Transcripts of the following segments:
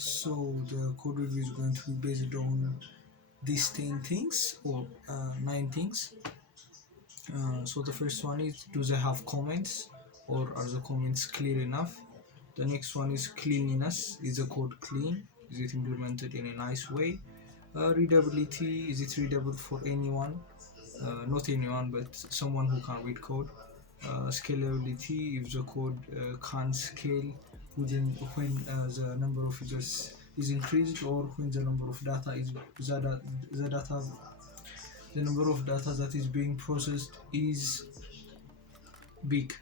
So the code review is going to be based on these 10 things or 9 things. So the first one is, do they have comments or are the comments clear enough? The next one is cleanliness. Is the code clean? Is it implemented in a nice way? Readability. Is it readable for anyone? Not anyone, but someone who can read code. Scalability. If the code can scale within when the number of users is increased, or when the number of data is the data the number of data that is being processed is big.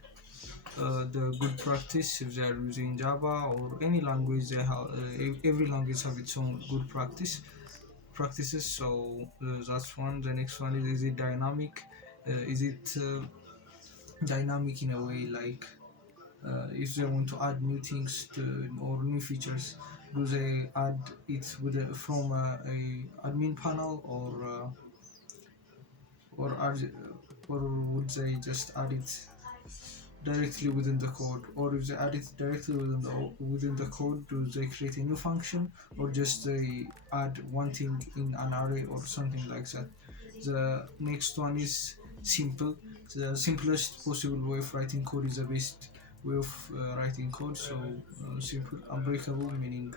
The good practice, if they are using Java or any language, they have every language have its own good practices. So that's one. The next one is it dynamic? Is it dynamic in a way like if they want to add new things to or new features, do they add it from a admin panel, or are or would they just add it directly within the code? Or if they add it directly within the code, do they create a new function, or just they add one thing in an array or something like that? The next one is simple. The simplest possible way of writing code is the best way of writing code. So simple, unbreakable, meaning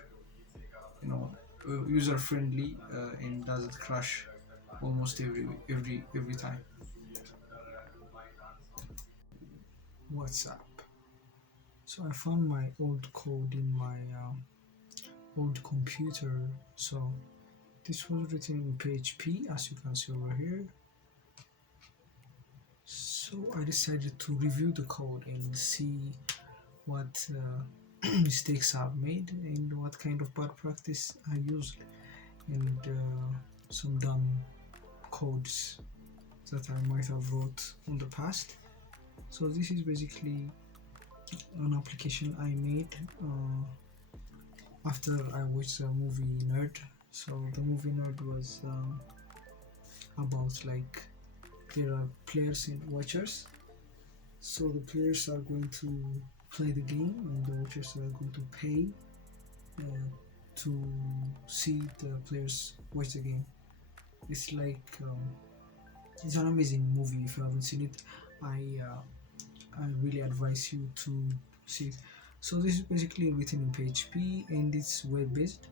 user friendly, and doesn't crash almost every time. What's up? So I found my old code in my old computer. So this was written in PHP, as you can see over here. So I decided to review the code and see what mistakes I've made and what kind of bad practice I used, and some dumb codes that I might have wrote in the past. So this is basically an application I made after I watched the movie Nerd. So the movie Nerd was about like there are players and watchers. So the players are going to play the game, and the watchers are going to pay to see the players watch the game. It's like it's an amazing movie. If you haven't seen it, I really advise you to see it. So this is basically written in PHP and it's web based.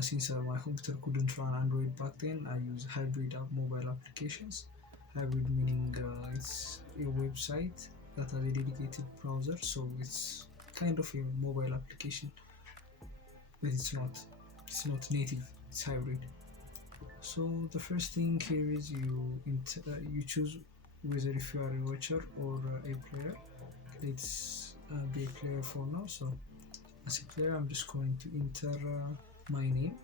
Since my computer couldn't run Android back then, I use hybrid mobile applications. Hybrid meaning it's a website that has a dedicated browser, so it's kind of a mobile application, but it's not native. It's hybrid. So the first thing here is you choose whether if you are a watcher or a player. Let's be a player for now. So as a player, I'm just going to enter my name.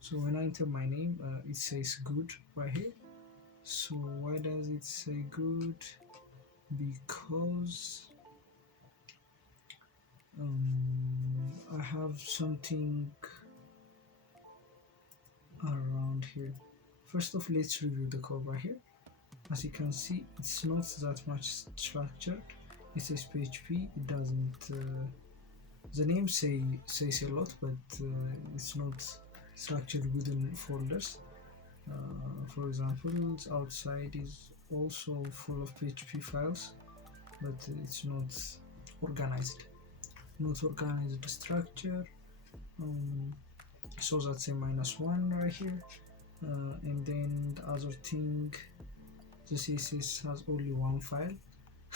So when I enter my name, it says good right here. So why does it say good? Because I have something around here. First off, let's review the code right here. As you can see, it's not that much structured. It says PHP. It doesn't. The name says a lot, but it's not structured within folders. For example, outside is also full of PHP files, but it's not organized. Not organized structure. So that's a -1 right here. And then the other thing, the CSS has only one file.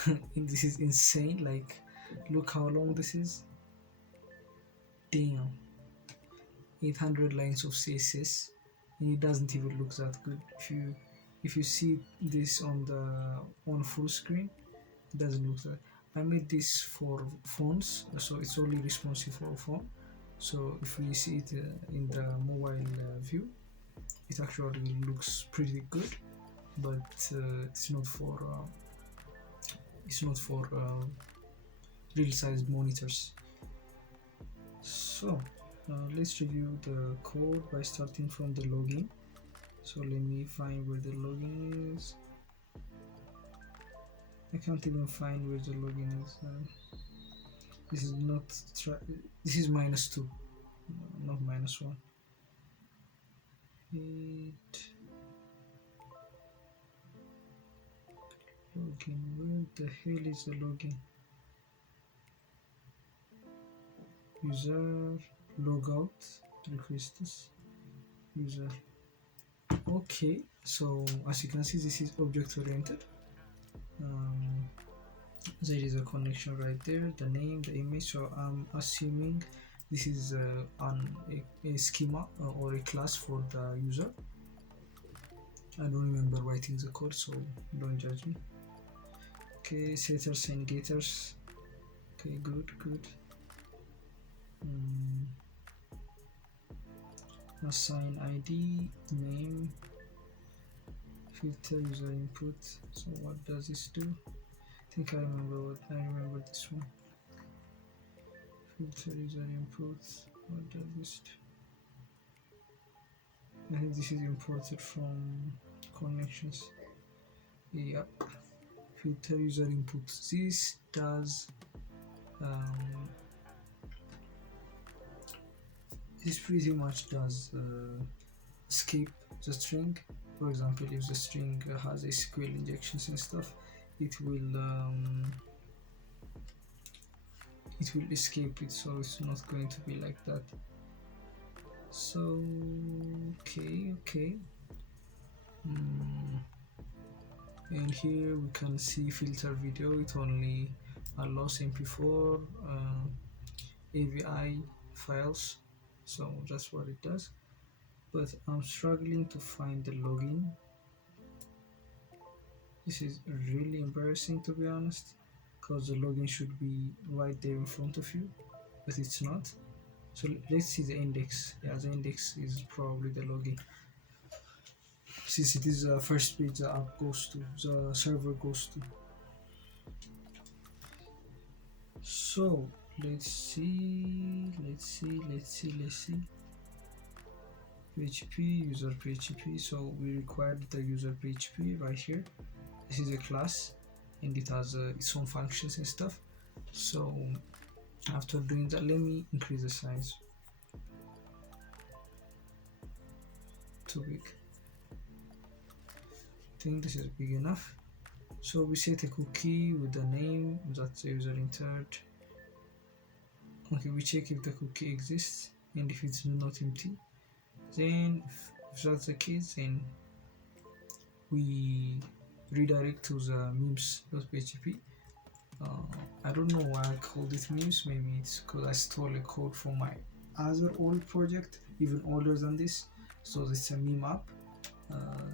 And this is insane. Like, look how long this is. Damn, 800 lines of CSS, and it doesn't even look that good. If you see this on full screen, it doesn't look that. I made this for phones, so it's only responsive for phone. So if we see it in the mobile view, it actually looks pretty good, but it's not for real sized monitors. So let's review the code by starting from the login. So let me find where the login is. I can't even find where the login is. This is not this is -2, not -1. It login. Where the hell is the login? User logout requests user. Okay, so as you can see, this is object oriented. There is a connection right there, the name, the image. So I'm assuming this is a schema or a class for the user. I don't remember writing the code, so don't judge me. Okay, setters and getters. Okay, good. Assign ID, name, filter user input. So what does this do? I think I remember this one. Filter user input. What does this do? I think this is imported from connections. Yep. Filter user input. This does this pretty much does escape the string. For example, if the string has SQL injections and stuff, it will escape it, so it's not going to be like that. So okay. And here we can see filter video. It only allows mp4 AVI files, so that's what it does. But I'm struggling to find the login. This is really embarrassing, to be honest, because the login should be right there in front of you, but it's not. So let's see the index. Yeah, the index is probably the login. Since it is the first page the app goes to, the server goes to. So let's see. PHP user PHP. So we required the user PHP right here. This is a class and it has its own functions and stuff. So after doing that, let me increase the size. Too big. I think this is big enough. So we set a cookie with the name that the user entered. Okay, we check if the cookie exists, and if it's not empty, then if that's the case, then we redirect to the memes.php. I don't know why I called it memes. Maybe it's because I stole a code from my other old project, even older than this. So it's a meme app.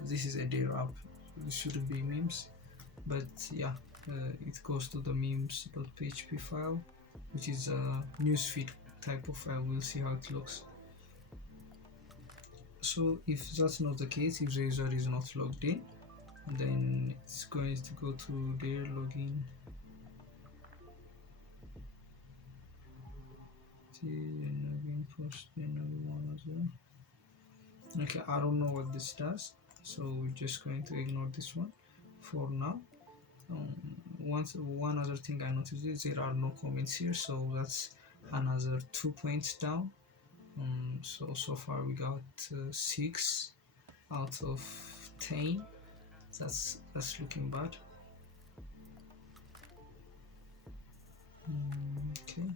This is a dare app. It shouldn't be memes, but yeah, it goes to the memes.php file, which is a newsfeed type of file. We'll see how it looks. So if that's not the case, if the user is not logged in, then it's going to go to their login. Okay, I don't know what this does, so we're just going to ignore this one for now. One other thing I noticed is there are no comments here, so that's another 2 points down. So far we got 6 out of 10. That's looking bad. Okay.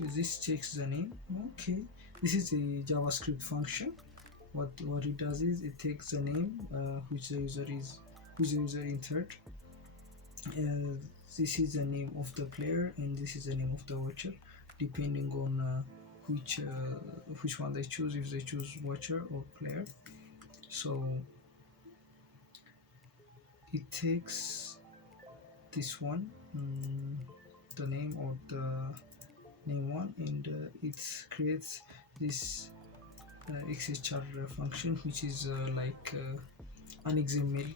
This checks the name. Okay, this is a JavaScript function. What it does is it takes the name which the user entered. This is the name of the player and this is the name of the watcher, depending on which one they choose, if they choose watcher or player. So it takes this one, the name or the name one, and it creates this XHR function, which is like an XML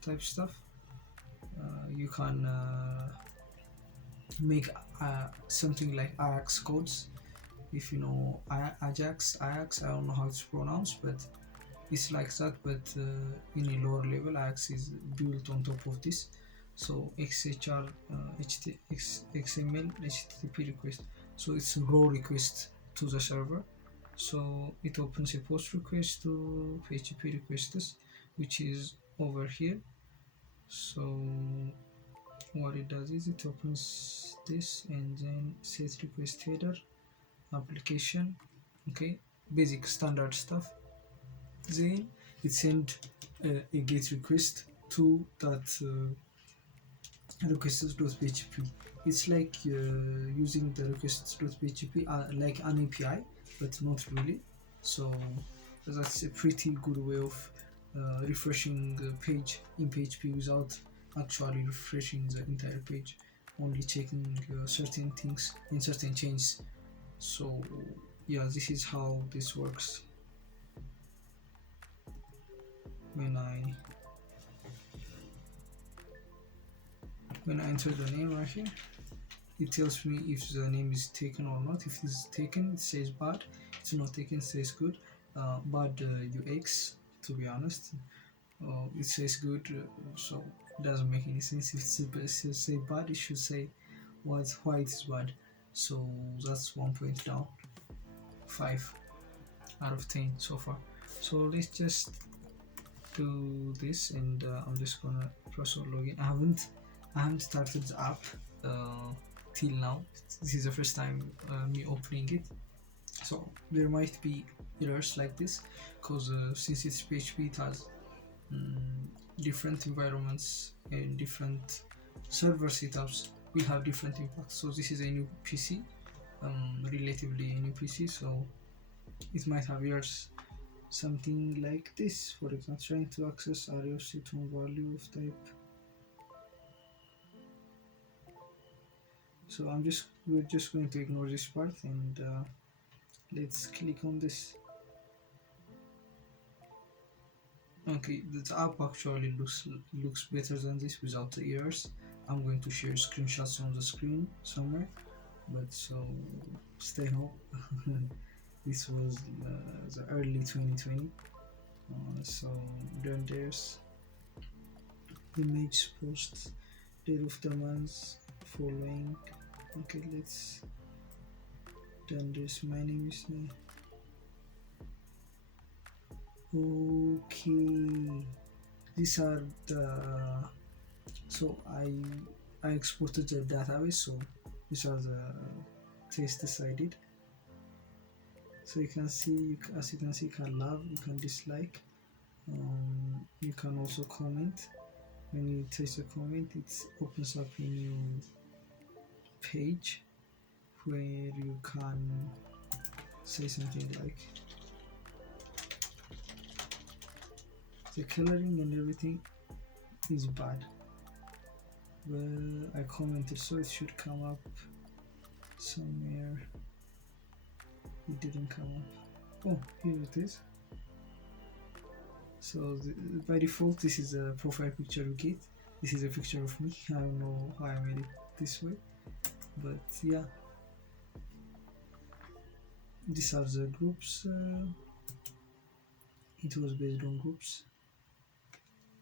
type stuff. You can make something like Ajax codes if you know Ajax, I don't know how it's pronounced, but it's like that, but in a lower level. Ajax is built on top of this. So XHR, XML HTTP request, so it's a raw request to the server. So it opens a post request to PHP requests, which is over here. So what it does is it opens this and then set request header application. Okay, basic standard stuff. Then it send a GET request to that requests.php. It's like using the requests.php like an API, but not really. So that's a pretty good way of refreshing the page in PHP without actually refreshing the entire page, only checking certain things in certain changes. So yeah, this is how this works. when I when I enter the name right here, it tells me if the name is taken or not. If it's taken, it says bad. It's not taken, it says good. Bad UX, to be honest. It says good, so it doesn't make any sense. If it say bad, it should say why it is bad. So that's 1 point down, 5 out of 10 so far. So let's just do this, and I'm just gonna press on login. I haven't started the app till now. This is the first time me opening it, so there might be errors like this because since it's PHP, it has different environments and different server setups will have different impacts. So this is a new PC, relatively a new PC, so it might have errors. Something like this, for example, trying to access array of set1 value of type. So we're just going to ignore this part, and let's click on this. Okay, the app actually looks better than this without the errors. I'm going to share screenshots on the screen somewhere, but so stay home. This was the early 2020. So then there's image post, date of the month, following. Okay, let's. Then there's my name is. Okay, these are the. So I exported the database. So these are the tests I did. So you can see, as you can see, you can love, you can dislike, you can also comment. When you taste a comment, it opens up a new page where you can say something like the coloring and everything is bad. Well, I commented, so it should come up somewhere. It didn't come up. Oh, here it is. So by default, this is a profile picture you get. This is a picture of me. I don't know how I made it this way, but yeah, these are the groups. It was based on groups.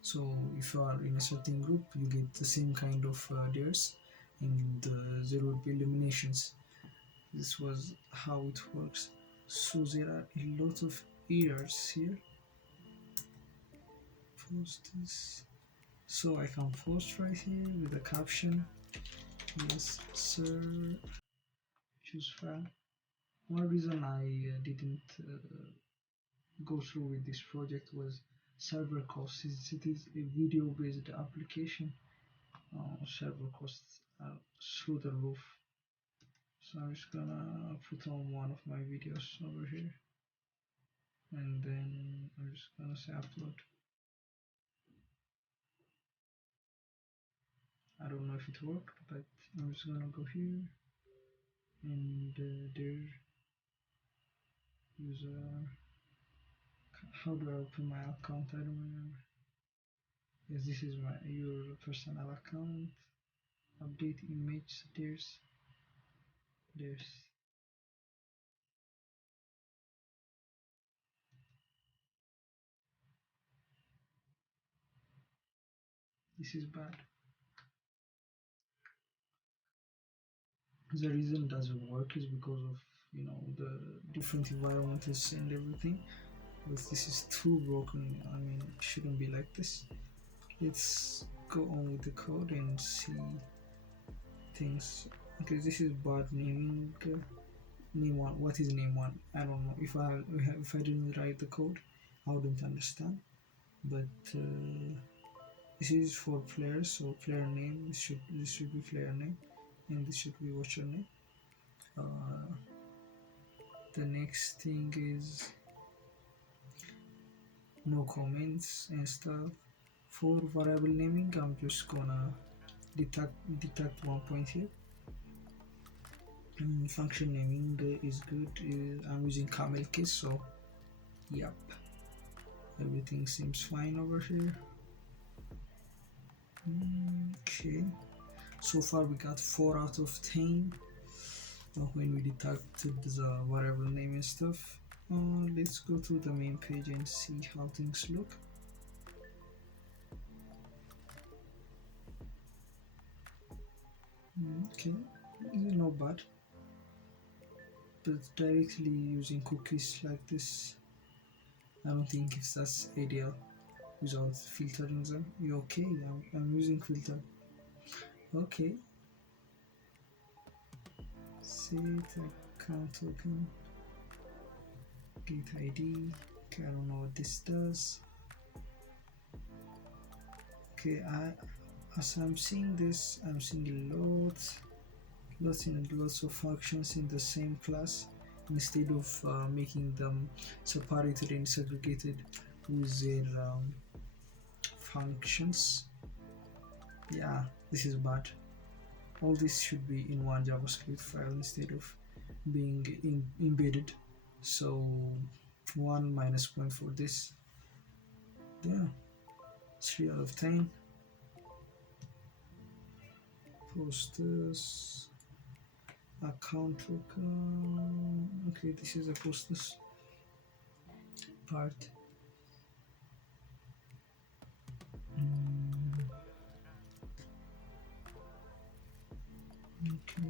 So if you are in a certain group, you get the same kind of dares, and there will be eliminations. This was how it works. So there are a lot of errors here. Post this. So I can post right here with a caption. Yes, sir. Choose file. One reason I didn't go through with this project was server costs. It is a video-based application. Server costs are through the roof. So I'm just gonna put on one of my videos over here, and then I'm just gonna say upload. I don't know if it worked, but I'm just gonna go here, and there, user. How do I open my account? I don't remember. Yes, this is your personal account. Update image. There's This is bad. The reason it doesn't work is because of the different environments and everything. But this is too broken. I mean, it shouldn't be like this. Let's go on with the code and see things. Okay, this is bad naming. Name one. What is name one? I don't know. If I didn't write the code, I wouldn't understand. But this is for players, so player name. This should be player name, and this should be watcher name. Uh, the next thing is no comments and stuff. For variable naming, I'm just gonna detect one point here. Function naming is good. I'm using camel case, so yep, everything seems fine over here. Okay, so far we got 4 out of 10 when we detected the variable name and stuff. Let's go to the main page and see how things look. Okay, not bad, but directly using cookies like this, I don't think if that's ideal without filtering them. You okay? I'm using filter. Okay, set account token, get ID. Okay, I don't know what this does. Okay, as I'm seeing this, I'm seeing lots of functions in the same class instead of making them separated and segregated with their functions. Yeah, this is bad. All this should be in one JavaScript file instead of being embedded. So 1 minus point for this. Yeah, 3 out of 10. Posters account token. Okay, this is a posters part. Okay.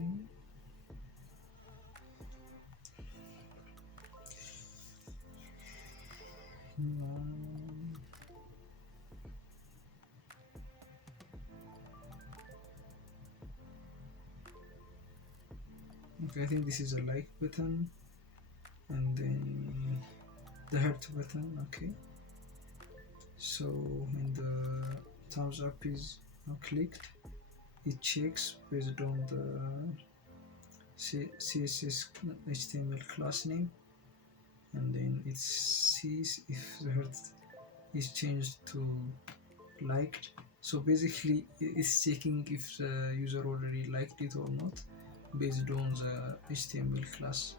Okay, I think this is a like button, and then the heart button. Okay, so when the thumbs up is clicked, it checks based on the CSS HTML class name, and then it sees if the heart is changed to liked. So basically it's checking if the user already liked it or not based on the HTML class.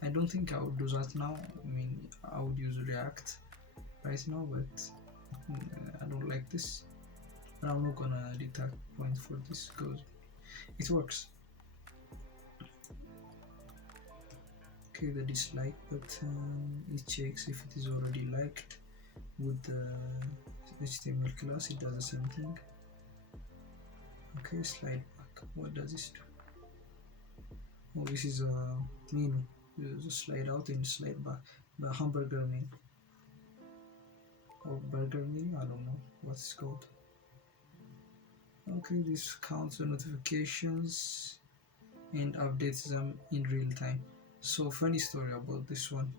I don't think I would do that now. I mean, I would use React right now, but I don't like this. But I'm not gonna detect point for this because it works. Okay, the dislike button, it checks if it is already liked with the HTML class. It does the same thing. Okay, slide back. What does this do? Oh, this is a menu. You just slide out and slide back. The hamburger menu or burger menu. I don't know what it's called. Okay, this counts the notifications and updates them in real time. So funny story about this one.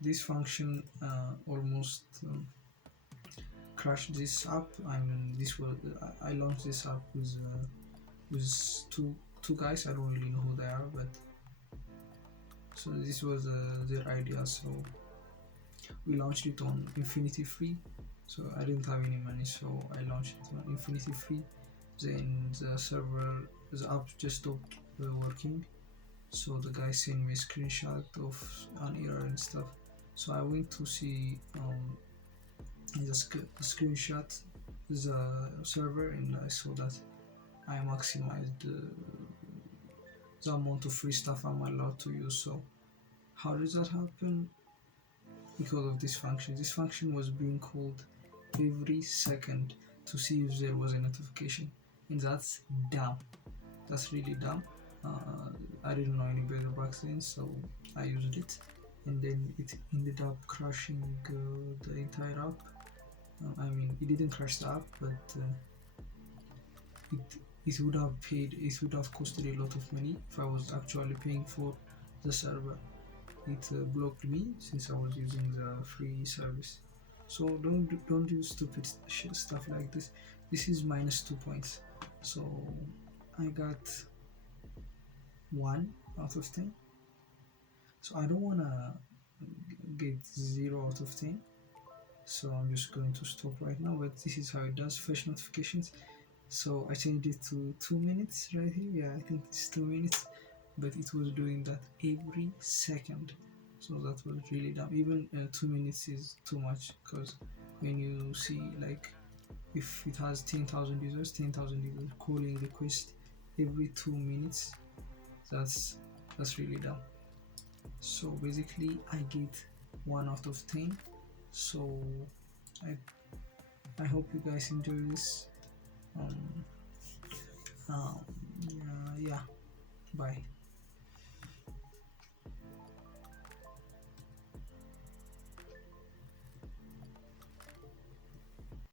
This function almost crashed this app. I mean, I launched this app with two guys. I don't really know who they are, but so this was their idea. So we launched it on Infinity Free. So I didn't have any money, so I launched it on Infinity Free. Then the app just stopped working. So the guy sent me a screenshot of an error and stuff. So I went to see the screenshot the server, and I saw that I maximized the amount of free stuff I'm allowed to use. So how did that happen? Because of this function. This function was being called every second to see if there was a notification, and that's dumb. That's really dumb. I didn't know any better back then, so I used it, and then it ended up crashing the entire app. I mean, it didn't crash the app, but it it would have costed a lot of money if I was actually paying for the server. It blocked me since I was using the free service. So don't do stupid stuff like this. This is minus 2 points. So I got 1 out of 10. So I don't wanna get 0 out of 10. So I'm just going to stop right now. But this is how it does fetch notifications. So I changed it to 2 minutes right here. Yeah, I think it's 2 minutes, but it was doing that every second. So that was really dumb. Even 2 minutes is too much, because when you see, like, if it has 10,000 users, 10,000 users calling request every 2 minutes, that's really dumb. So basically I get 1 out of 10. So I hope you guys enjoy this. um, yeah, bye.